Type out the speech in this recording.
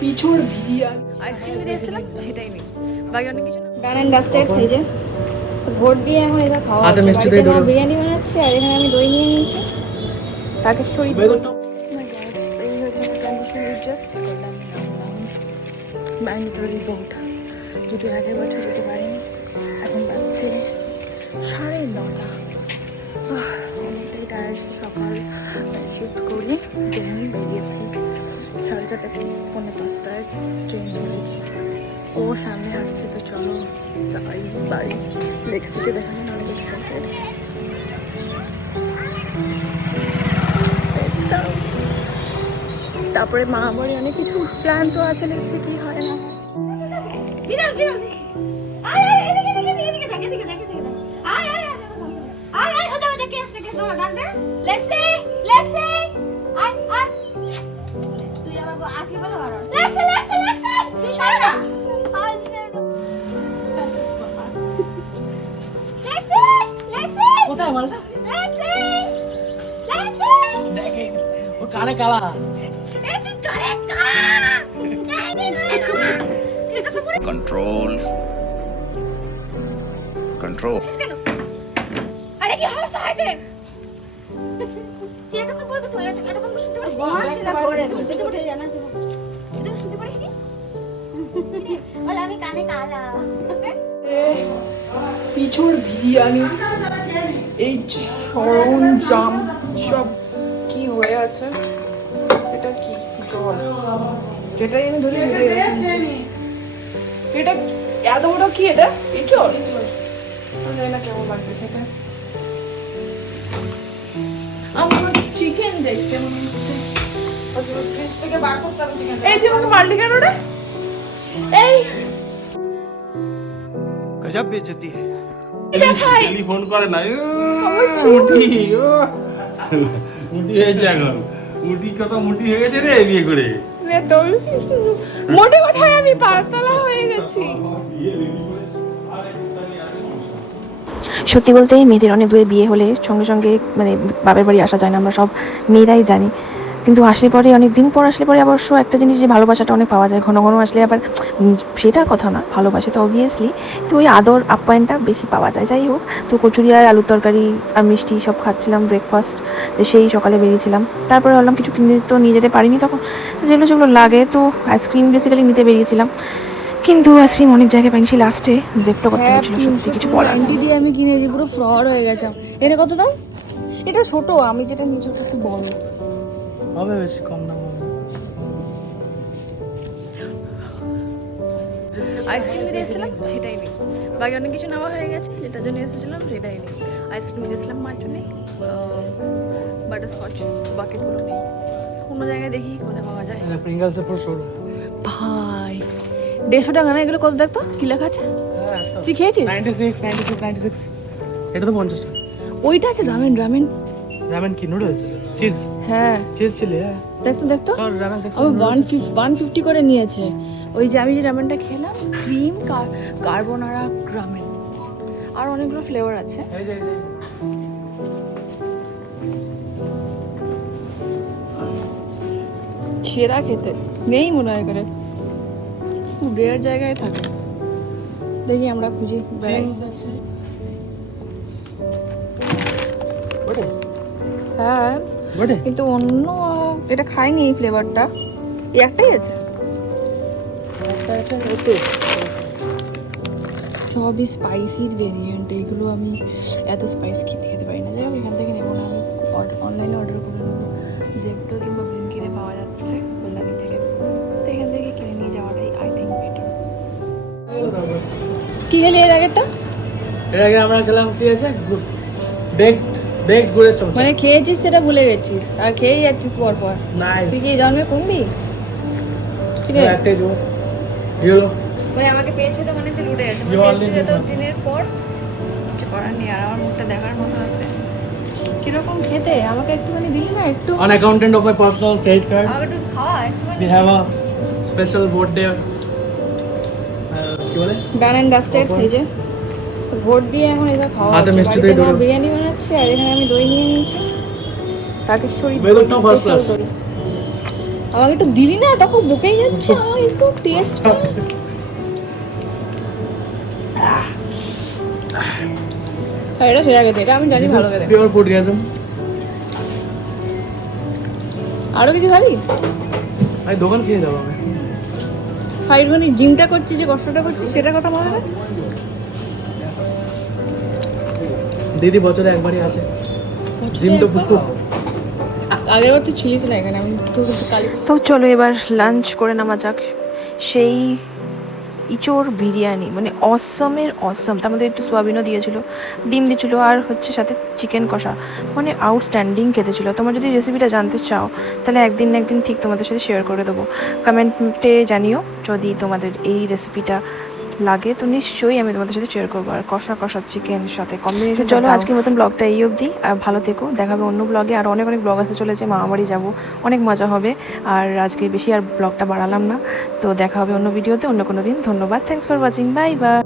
Pichhore biryani ice cream দিয়ে এসেছিলাম সেটাই নেই, বাকি অনেক কিছু না। ডান অ্যান্ড ডাস্টেড এই যে ভোট দিয়ে এখন এটা খাওয়া হাতে হচ্ছে। মিষ্টি বাড়িতে দই মা দিলো। বিরিয়ানি বানাচ্ছে আর এখানে আমি দই নিয়ে নিয়েছি তাকেশ্বরী দই। এই হচ্ছে আমার কন্ডিশন, জাস্ট করলাম ম্যান্ডেটরি ভোট, যদি আগের বছর যেতে পারিনি। এখন বাজছে 9:30। অনেকটাই টায়ার্ড, সকাল শিফট করি ট্রেন বেরিয়েছি 4:30, 4:45 ট্রেন ধরেছি। ও সামনে হাঁটছে, তো চলো যাই বাড়ি। লেক্সিকে দেখানো অনেক এক্সাইটেড। তারপরে মা বাড়ি অনেক কিছু প্ল্যান তো আছে, লেক্সি কি হয় না। বিড়াল বিড়াল আয় আয় এদিকে এদিকে এদিকে দেখ এদিকে দেখ এদিকে দেখ আয় আয় আয় আয় ওটা ওটা কে আসছে কে তোরা ডাক দে লেক্সি লেক্সি আয় আয় তুই আমার আসলি বলে আর লেক্সি লেক্সি লেক্সি তুই সর না লেক্সি লেক্সি কোথায় মালটা? লেক্সি লেক্সি দেখে ও কানে কালা। এটি কারেক্ট Control. Control. আরে কি হচ্ছে হয়েছে কি এতক্ষণ বলবো তুই এতক্ষণ শুনতে পারিস না ছিল করে শুনতে উঠে জানা ছিল তুই শুনতে পারিস নি বল আমি কানে কালা পিছর বিরিয়ানি এই যে সরঞ্জাম সব কি হয়ে আছে, এটা কি জল, যেটাই আমি ধরি এটা এত বড় কি, এটা পিছর জানি না কেমন লাগবে খেতে। আমার চিকেন দেখতে মনে হচ্ছে ফ্রিজ থেকে বার করতে হবে চিকেন। এই যে আমাকে মারলি কেন রে? এই गजब बेइज्जती है। দেখাই টেলিফোন করে না আমার চুল। মুটি হয়েছে এখন, মুটি কত মুটি হয়ে গেছে রে বিয়ে করে। নে তোর মোটে কোথায় আমি পাতলা হয়ে গেছি। সত্যি বলতে মেয়েদের অনেক দূরে বিয়ে হলে সঙ্গে সঙ্গে মানে বাপের বাড়ি আসা যায় না, আমরা সব মেয়েরাই জানি। কিন্তু আসলে পরে অনেক দিন পর আসলে পরে অবশ্য একটা জিনিস, যে ভালোবাসাটা অনেক পাওয়া যায়। ঘন ঘন আসলে আবার সেটা কথা না, ভালোবাসে তো অবভিয়াসলি, তো ওই আদর আপ্যায়নটা বেশি পাওয়া যায়। যাই হোক, তো কচুরি আর আলুর তরকারি আর মিষ্টি সব খাচ্ছিলাম ব্রেকফাস্ট, সেই সকালে বেরিয়েছিলাম। তারপরে ভাবলাম কিছু কিনে তো নিয়ে যেতে পারিনি তখন, যেগুলো যেগুলো লাগে, তো আইসক্রিম বেসিক্যালি নিতে বেরিয়েছিলাম, কিন্তু আইসক্রিম অনেক জায়গায় পাইনি। লাস্টে জেপটো করতে হয়েছিল, সত্যি কিছু বলার নেই। দিয়ে আমি কিনেছি পুরো ফ্রড হয়ে গেছে। এটা কত দাম? এটা ছোট, আমি যেটা নিয়েছি ওটা একটু বড়। হবে বেশি কম দাম হবে। আইসক্রিম দিয়ে এসেছিলাম সেটাই নেই, বাকি অনেক কিছু নেওয়া হয়ে গেছে, যেটার জন্য এসেছিলাম সেটাই নেই। আইসক্রিম দিয়েছিলাম মার জন্যে, বাটারস্কচ, বাকিগুলো নেই। অন্য জায়গায় দেখি কোথায় পাওয়া যায়। এটা প্রিঙ্গলস এর পুরো সরু। ভাই 150 টাকা না, এগুলো কত দেখতো কি লেখা আছে? তুই খেয়েছিস? 96 এটা তো 50 টাকা। ওইটা আছে রামেন, রামেন। রামেন কি নুডলস চিজ হ্যাঁ চিজ চিলি হ্যাঁ দেখতো দেখতো, সর রামেন সেকশন আমি 150 করে নিয়েছে। ওই যে আমি যে রামেনটা খেলাম, ক্রিম কার্বোনারা রামেন, আর অনেকগুলো ফ্লেভার আছে। এই যে সেরা খেতে নেই মনে হয় করে, খুব রেয়ার জায়গায় থাকে। দেখি আমরা খুঁজি বেড়াই। চিজ আছে বড়ে হ্যাঁ বড়ে কিন্তু অন্য এটা খাইনি এই ফ্লেভারটা, এই একটাই আছে। একটা আছে ওতে সবই স্পাইসির ভেরিয়েন্ট, এইগুলো আমি এত স্পাইস খেতে পারি না। যাই হোক, এখান থেকে নেবো না, আমি অনলাইনে অর্ডার করে নেবো। জেপটো কিংবা ব্লিঙ্কিটে পাওয়া যাচ্ছে কল্যাণী থেকে, তো এখান থেকে কিনে নিয়ে যাওয়াটাই আই থিঙ্ক বেটার। কি খেলি এর আগেরটা? এর আগে আমরা খেলাম কি আছে বেক গুড়ের চমচম। মানে খেয়েছিস সেটা ভুলে গেছিস আর খেয়েই যাচ্ছিস পর পর। নাইস তুই কি এই জন্মে কমবি? একটাই জো ইউলো মানে আমাকে পেয়েছে তো মনে হচ্ছে লুটে গেছে, You only মানে তো need দিনের পর কিছু করার নেই। আর আমার মুখটা দেখার মতো আছে কিরকম খেতে, আমাকে একটুখানি দিলি না একটু, on accountant of my personal credit card আমাকে একটু খাওয়া একটুখানি। we have a special vote day কি বলে ডান অ্যান্ড ডাস্টেড এই যে ভোট দিয়ে এখন এটা খাওয়া হাতে হচ্ছে। মিষ্টি দই বাড়িতে মা দিলো। বিরিয়ানি বানাচ্ছে আর এখানে আমি দই নিয়ে নিয়েছি কাকেশ্বরী বেলুনটাও first class। দই আমাকে একটু দিলি না তখন বুকেই যাচ্ছে আমাকে একটু টেস্ট এটা সেরা খেতে এটা আমি জানি ভালো খেতে পিওর ফুডগাজম। আরো কিছু খাবি আমি দোকান খেয়ে যাবো আমি। ফাইটখানি জিমটা করছি যে কষ্টটা করছি সেটা কথা মনে হয় দিদি বছরে একবারই আসে জিম তো খুব আগের বার তুই ছিলিস না এখানে আমি তো কিছু কালি তো চলো এবার লাঞ্চ করে নেওয়া যাক। সেই ইঁচড় বিরিয়ানি মানে অসমের অসম, তার মধ্যে একটু সোয়াবিনও দিয়েছিল, ডিম দিয়েছিলো, আর হচ্ছে সাথে চিকেন কষা, মানে আউটস্ট্যান্ডিং খেতে ছিল। তোমরা যদি রেসিপিটা জানতে চাও তাহলে একদিন না একদিন ঠিক তোমাদের সাথে শেয়ার করে দেবো। কমেন্টে জানিও যদি তোমাদের এই রেসিপিটা লাগে, তো নিশ্চয়ই আমি তোমাদের সাথে শেয়ার করবো। আর কষা কষা চিকেন সাথে কম্বিনেশন। চলো আজকের মতন ব্লগটা এই অবধি, আর ভালো থেকো, দেখাবে অন্য ব্লগে। আর অনেক অনেক ব্লগ আসতে চলেছে, মামাবাড়ি যাবো, অনেক মজা হবে। আর আজকে বেশি আর ব্লগটা বাড়ালাম না, তো দেখা হবে অন্য ভিডিওতে অন্য কোনো দিন। ধন্যবাদ, thanks for watching, bye bye.